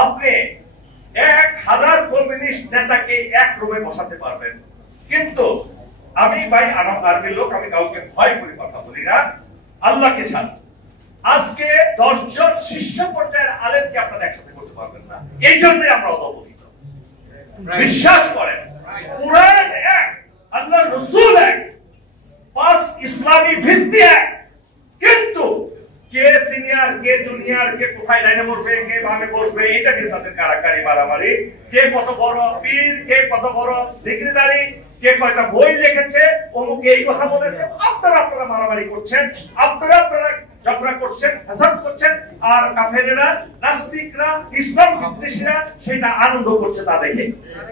আপনি 1000 কমিউনিস্ট নেতাকে এক রুমে বসাতে পারবেন, কিন্তু আমি ভাই আর্মির লোক, আমি কাউকে ভয় করে কথা বলি না, আল্লাহকে ছাড়। আজকে 10 জন শীর্ষ পর্যায়ের আলেমকে আপনারা একসাথে করতে পারবেন না। এই জন্যই আমরা অবহিত। বিশ্বাস করেন, কুরআন এক, আল্লাহর রাসূল এক, 5 ইসলামী ভিত্তি এক, কিন্তু কে সিনিয়র কে জুনিয়র, কে কোথায় লাইনে বসবে, কে বামে বসবে, এটা নিয়ে তাদের কারাকারি মারামারি, কে কত বড় পীর, কে কত বড় ডিগ্রিধারী, কে কয়টা বই লিখেছে, অমুক এই কথা বলেছে, আপনারা মারামারি করছেন, আপনারা ঝগড়া করছেন, ফাসাদ করছেন, আর কাফেরেরা, নাস্তিকরা, ইসলাম বিদ্বেষীরা সেটা আনন্দ করছে তা দেখে।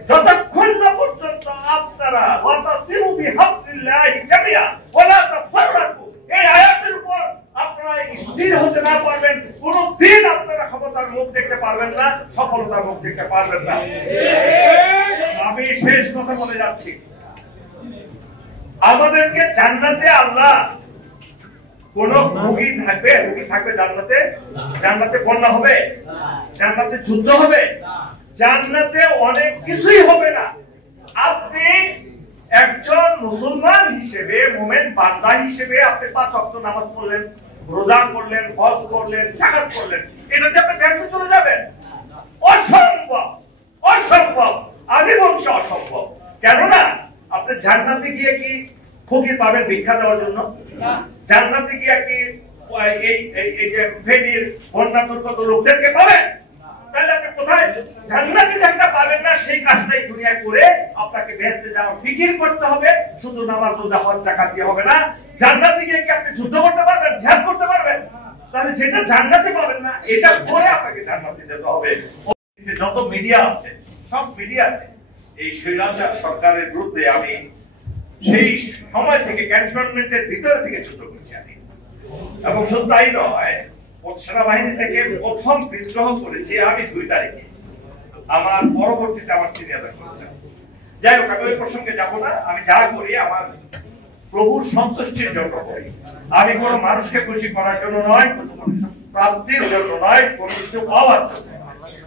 যতক্ষণ না পর্যন্ত আপনারা ওয়াতাসিমু বিহাবলিল্লাহি জামিআ ওয়ালা তাফাররাকু, এই আয়াতের উপর আপনারা স্থির হতে না পারবেন, কোন দিন আপনারা ক্ষমতার মুখ দেখতে পারবেন না, সফলতার মুখ দেখতে পারবেন না। আমি শেষ কথা বলে যাচ্ছি, আমাদেরকে জান্নাতে আল্লাহ কোন রোগী থাকবে জান্নাতে? জান্নাতে বন্যা হবে? জান্নাতে যুদ্ধ হবে? জান্নাতে অনেক কিছুই হবে না। আপনি একজন মুসলমান হিসেবে, মুমিন বান্দা হিসেবে আপনি 5 ওয়াক্ত নামাজ পড়লেন, রোজা করলেন, হজ করলেন, যাকাত করলেন, এটাতে আপনি ব্যস্ত চলে যাবেন? অসম্ভব, অসম্ভব, আমি বলছি অসম্ভব। কেননা আপনি জান্নাতে গিয়ে কি ফকির পাবেন ভিক্ষা দেওয়ার জন্য? জান্নাতে গিয়ে কি এই যে ফেডির বন্যা দুর্গত লোকদেরকে পাবেন? তাহলে আপনি কোথায় জান্নাতে যেটা পাবেন না, সেই কাজটাই দুনিয়া করে আপনাকে বেহেশতে যাওয়ার ফিকির করতে হবে। শুধু নামাজ রোজা হজ যাকাত দিয়ে হবে না। জান্নাতে গিয়ে কি আপনি যুদ্ধ করতে পারবেন, জিহাদ করতে পারবেন? তাহলে যেটা জান্নাতে পাবেন না, এটা করে আপনাকে জান্নাতে যেতে হবে। যত মিডিয়া আছে, সব মিডিয়াতে এই স্বৈরাচার সরকারের বিরুদ্ধে আমি সেই সময় থেকে ক্যান্টনমেন্টের ভিতরে থেকে যুদ্ধ করছি আমি। এবং শুধু তাই নয়, সেনাবাহিনী থেকে প্রথম বিদ্রোহ করেছি আমি 2 তারিখে। আমার পরবর্তীতে আমার সিনিয়ররা করেছেন। যাই হোক, আমি ওই প্রসঙ্গে যাবো না। আমি যা করি আমার প্রভুর সন্তুষ্টির জন্য করি। আমি কোনো মানুষকে খুশি করার জন্য নয়, প্রাপ্তির জন্য নয়, কোনো কিছু পাওয়ার জন্য।